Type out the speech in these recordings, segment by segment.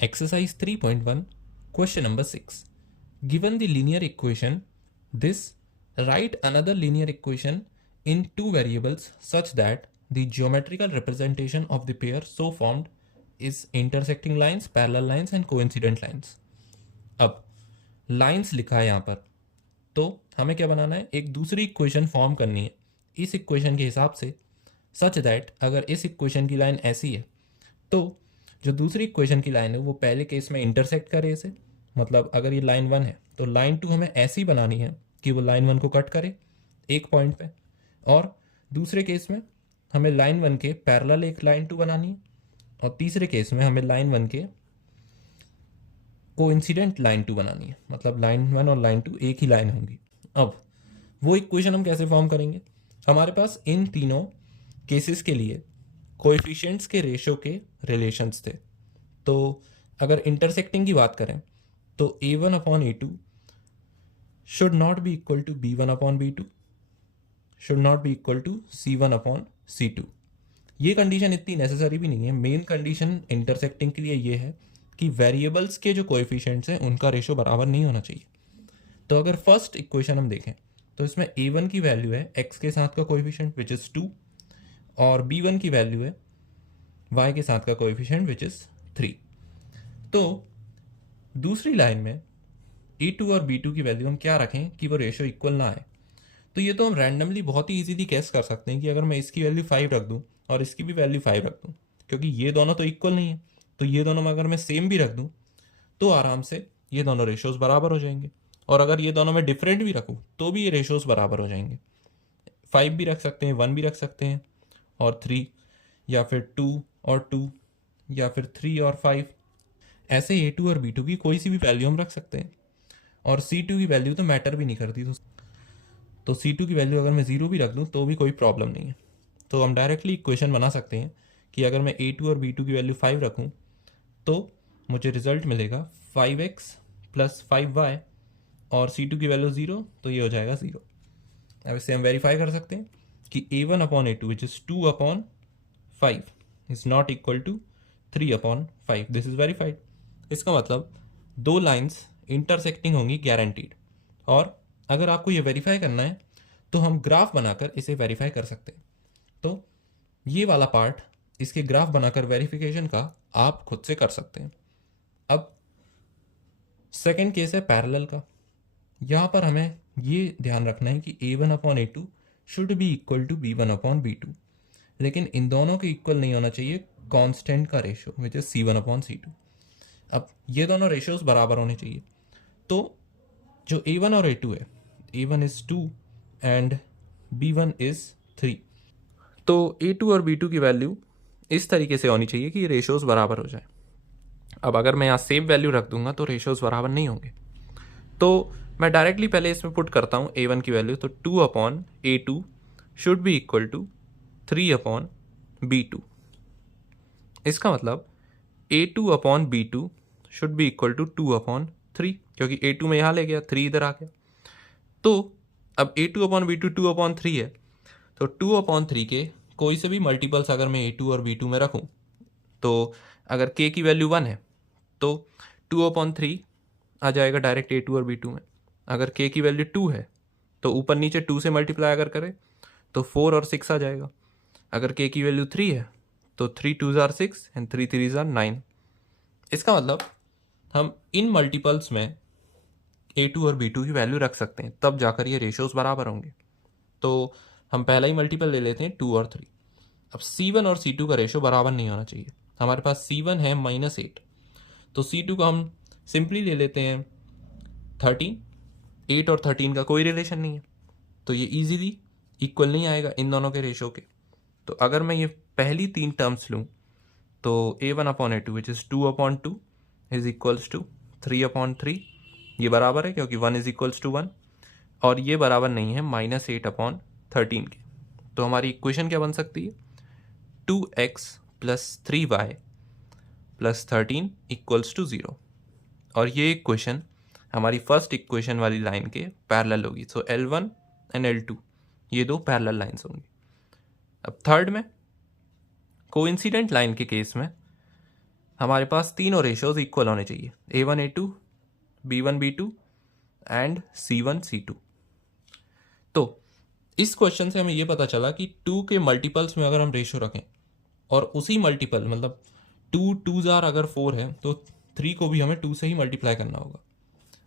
Exercise 3.1, question number 6. Given the linear equation, this, write another linear equation in two variables such that the geometrical representation of the pair so formed is intersecting lines, parallel lines and coincident lines. अब lines लिखा है यहाँ पर, तो हमें क्या बनाना है, एक दूसरी इक्वेशन फॉर्म करनी है इस इक्वेशन के हिसाब से, सच दैट अगर इस इक्वेशन की लाइन ऐसी है तो जो दूसरी इक्वेशन की लाइन है वो पहले केस में इंटरसेक्ट करे इसे, मतलब अगर ये लाइन 1 है तो लाइन 2 हमें ऐसी बनानी है कि वो लाइन 1 को कट करे एक पॉइंट पे, और दूसरे केस में हमें लाइन 1 के पैरेलल एक लाइन 2 बनानी है, और तीसरे केस में हमें लाइन 1 के कोइंसिडेंट लाइन 2 बनानी है, मतलब लाइन 1 और लाइन 2 एक ही लाइन होंगी। अब वो इक्वेशन हम कैसे फॉर्म करेंगे, हमारे पास इन तीनों केसेस के लिए कोएफिशिएंट्स के रेशो के रिलेशंस थे। तो अगर इंटरसेक्टिंग की बात करें तो a1 upon a2 should not be equal to b1 upon b2, should not be equal to c1 upon c2। ये कंडीशन इतनी नेसेसरी भी नहीं है, मेन कंडीशन इंटरसेक्टिंग के लिए ये है कि वेरिएबल्स के जो कोएफिशिएंट्स हैं उनका रेशो बराबर नहीं होना चाहिए। तो अगर फर्स्ट इक्वेशन हम देखें तो इसमें a1 की वैल्यू है x के साथ का कोएफिशिएंट विच इज़ 2, और b1 की वैल्यू है y के साथ का कोएफिशिएंट विच इज़ 3। तो दूसरी लाइन में a2 और b2 की वैल्यू हम क्या रखें कि वो रेशो इक्वल ना आए। तो ये तो हम रैंडमली बहुत ही इजीली कैस कर सकते हैं कि अगर मैं इसकी वैल्यू 5 रख दूं और इसकी भी वैल्यू 5 रख दूं, क्योंकि ये दोनों तो इक्वल नहीं है, तो ये दोनों में अगर मैं सेम भी रख दूं तो आराम से ये दोनों रेशोज़ बराबर हो जाएंगे, और अगर ये दोनों में डिफरेंट भी रखूँ तो भी ये रेशोज़ बराबर हो जाएंगे। 5 भी रख सकते हैं, 1 भी रख सकते हैं, और 3, या फिर 2 और 2, या फिर 3 और 5, ऐसे a2 और b2 की कोई सी भी वैल्यू हम रख सकते हैं। और c2 की वैल्यू तो मैटर भी नहीं करती, तो c2 की वैल्यू अगर मैं 0 भी रख दूँ तो भी कोई प्रॉब्लम नहीं है। तो हम डायरेक्टली इक्वेशन बना सकते हैं कि अगर मैं a2 और b2 की वैल्यू 5 रखूँ तो मुझे रिजल्ट मिलेगा 5x प्लस 5y, और c2 की वैल्यू 0, तो ये हो जाएगा 0। अब इससे हम वेरीफाई कर सकते हैं कि a1 upon a2 which is 2 upon 5 is not equal to 3 upon 5। This is verified. इसका मतलब दो लाइंस इंटरसेक्टिंग होंगी गारंटीड। और अगर आपको ये वेरीफाई करना है तो हम ग्राफ बनाकर इसे वेरीफाई कर सकते हैं। तो ये वाला पार्ट इसके ग्राफ बनाकर वेरिफिकेशन का आप खुद से कर सकते हैं। अब सेकेंड केस है पैरेलल का। यहाँ पर हमें ये ध्यान रखना है कि a1 upon a2 should be equal to b1 upon b2, लेकिन इन दोनों के इक्वल नहीं होना चाहिए कांस्टेंट का ratio which is c1 upon c2। अब ये दोनों रेशियोज बराबर होने चाहिए। तो जो a1 और a2 है, a1 is 2 and b1 is 3, तो a2 और b2 की वैल्यू इस तरीके से होनी चाहिए कि ये रेशियोज बराबर हो जाए। अब अगर मैं यहाँ सेम वैल्यू रख दूंगा तो रेशियोज बराबर नहीं होंगे, तो मैं डायरेक्टली पहले इसमें पुट करता हूँ a1 की वैल्यू, तो 2 upon a2 should be equal to 3 upon b2। इसका मतलब a2 upon b2 should be equal to 2 upon 3, क्योंकि a2 में यहाँ ले गया, 3 इधर आ गया। तो अब a2 अपॉन b2 2 अपॉन 3 है, तो 2 अपॉन 3 के कोई से भी मल्टीपल्स अगर मैं a2 और b2 में रखूँ, तो अगर k की वैल्यू 1 है तो 2 अपॉन 3 आ जाएगा डायरेक्ट a2 और b2 में। अगर k की वैल्यू 2 है तो ऊपर नीचे 2 से मल्टीप्लाई अगर करें तो 4 और 6 आ जाएगा। अगर k की वैल्यू 3 है तो 3 2s are 6 and 3 3s are 9। इसका मतलब हम इन मल्टीपल्स में a2 और b2 की वैल्यू रख सकते हैं, तब जाकर ये रेशियोज बराबर होंगे। तो हम पहला ही मल्टीपल ले लेते हैं 2 और 3। अब c1 और c2 का रेशियो बराबर नहीं होना चाहिए। हमारे पास c1 है -8, तो c2 का हम सिंपली ले लेते हैं 13। 8 और 13 का कोई रिलेशन नहीं है, तो ये इजीली इक्वल नहीं आएगा इन दोनों के रेशो के। तो अगर मैं ये पहली 3 टर्म्स लूँ तो a1 upon a2 which is 2 upon 2 is equals to 3 upon 3, ये बराबर है क्योंकि 1 इज इक्वल्स टू 1, और ये बराबर नहीं है -8 अपॉन 13 के। तो हमारी इक्वेशन क्या बन सकती है, 2x plus 3y plus 13 equals to 0। और ये इक्वेशन हमारी फर्स्ट इक्वेशन वाली लाइन के पैरेलल होगी। सो L1 एंड L2 ये दो पैरेलल लाइंस होंगी। अब थर्ड में कोइंसिडेंट लाइन के केस में हमारे पास तीनों रेशोज इक्वल होने चाहिए, A1 A2, B1 B2 and C1 C2। तो इस क्वेश्चन से हमें ये पता चला कि 2 के मल्टीपल्स में अगर हम रेशो रखें और उसी मल्टीपल मतलब 2 2 अगर 4 है तो 3 को भी हमें 2 से ही मल्टीप्लाई करना होगा।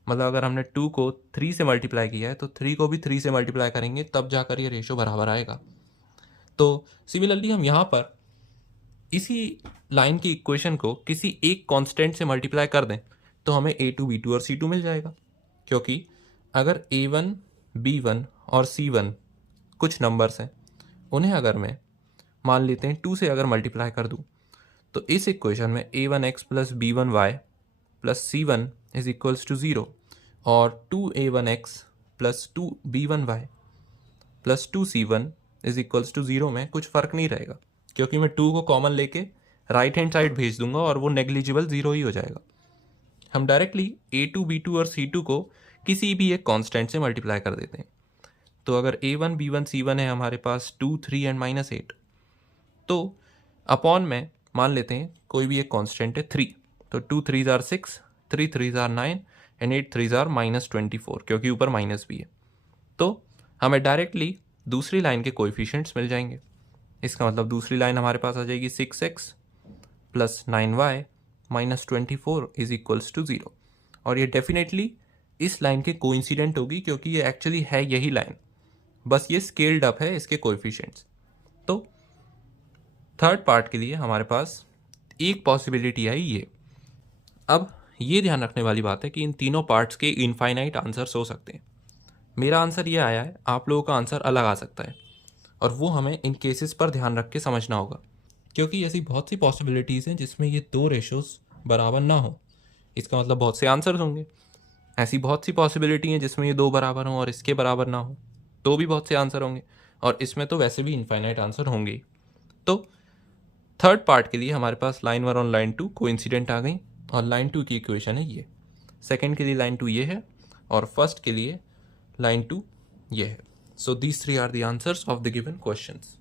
मतलब अगर हमने 2 को 3 से मल्टीप्लाई किया है तो 3 को भी 3 से मल्टीप्लाई करेंगे, तब जाकर ये रेशो बराबर आएगा। तो सिमिलरली हम यहाँ पर इसी लाइन की इक्वेशन को किसी एक कांस्टेंट से मल्टीप्लाई कर दें तो हमें A2 B2 और C2 मिल जाएगा, क्योंकि अगर A1 B1 और C1 कुछ नंबर्स हैं, उन्हें अगर मैं मान लेते हैं 2 से अगर मल्टीप्लाई कर दूं तो इस इक्वेशन में A1x plus B1y plus C1 is equals to 0 और 2A1x plus 2B1y plus 2C1 is equals to 0 में कुछ फ़र्क नहीं रहेगा, क्योंकि मैं 2 को कॉमन लेके राइट हैंड साइड भेज दूंगा और वो नेग्लिजिबल 0 ही हो जाएगा। हम डायरेक्टली A2 B2 और C2 को किसी भी एक कांस्टेंट से मल्टीप्लाई कर देते हैं। तो अगर A1 B1 C1 है हमारे पास 2 3 एंड -8, तो अपॉन में मान लेते हैं कोई भी एक कांस्टेंट है 3, तो 2 3 आर 6, 3 3 आर 9 एंड 8 3 आर -24, क्योंकि ऊपर माइनस भी है। तो हमें डायरेक्टली दूसरी लाइन के कोएफिशिएंट्स मिल जाएंगे। इसका मतलब दूसरी लाइन हमारे पास आ जाएगी 6x plus 9y minus 24 is equals to 0, और ये डेफिनेटली इस लाइन के कोइंसिडेंट होगी, क्योंकि ये एक्चुअली है यही लाइन, बस ये स्केल्ड अप है इसके कोएफिशिएंट्स। तो थर्ड पार्ट के लिए हमारे पास एक पॉसिबिलिटी आई ये। अब ये ध्यान रखने वाली बात है कि इन तीनों पार्ट्स के इनफाइनाइट आंसर्स हो सकते हैं। मेरा आंसर ये आया है, आप लोगों का आंसर अलग आ सकता है, और वो हमें इन केसेस पर ध्यान रख के समझना होगा, क्योंकि ऐसी बहुत सी पॉसिबिलिटीज़ हैं जिसमें ये दो रेशोस बराबर ना हो। इसका मतलब बहुत से आंसर्स होंगे। ऐसी बहुत सी पॉसिबिलिटी हैं जिसमें ये दो बराबर हों और इसके बराबर ना हो, तो भी बहुत से आंसर होंगे, और इसमें तो वैसे भी इनफाइनाइट आंसर होंगे ही। तो थर्ड पार्ट के लिए हमारे पास लाइन 1 और लाइन 2 कोइंसिडेंट आ गई, और लाइन 2 की इक्वेशन है ये। सेकेंड के लिए लाइन 2 ये है, और फर्स्ट के लिए लाइन 2 ये है। So these 3 are the answers of the given questions.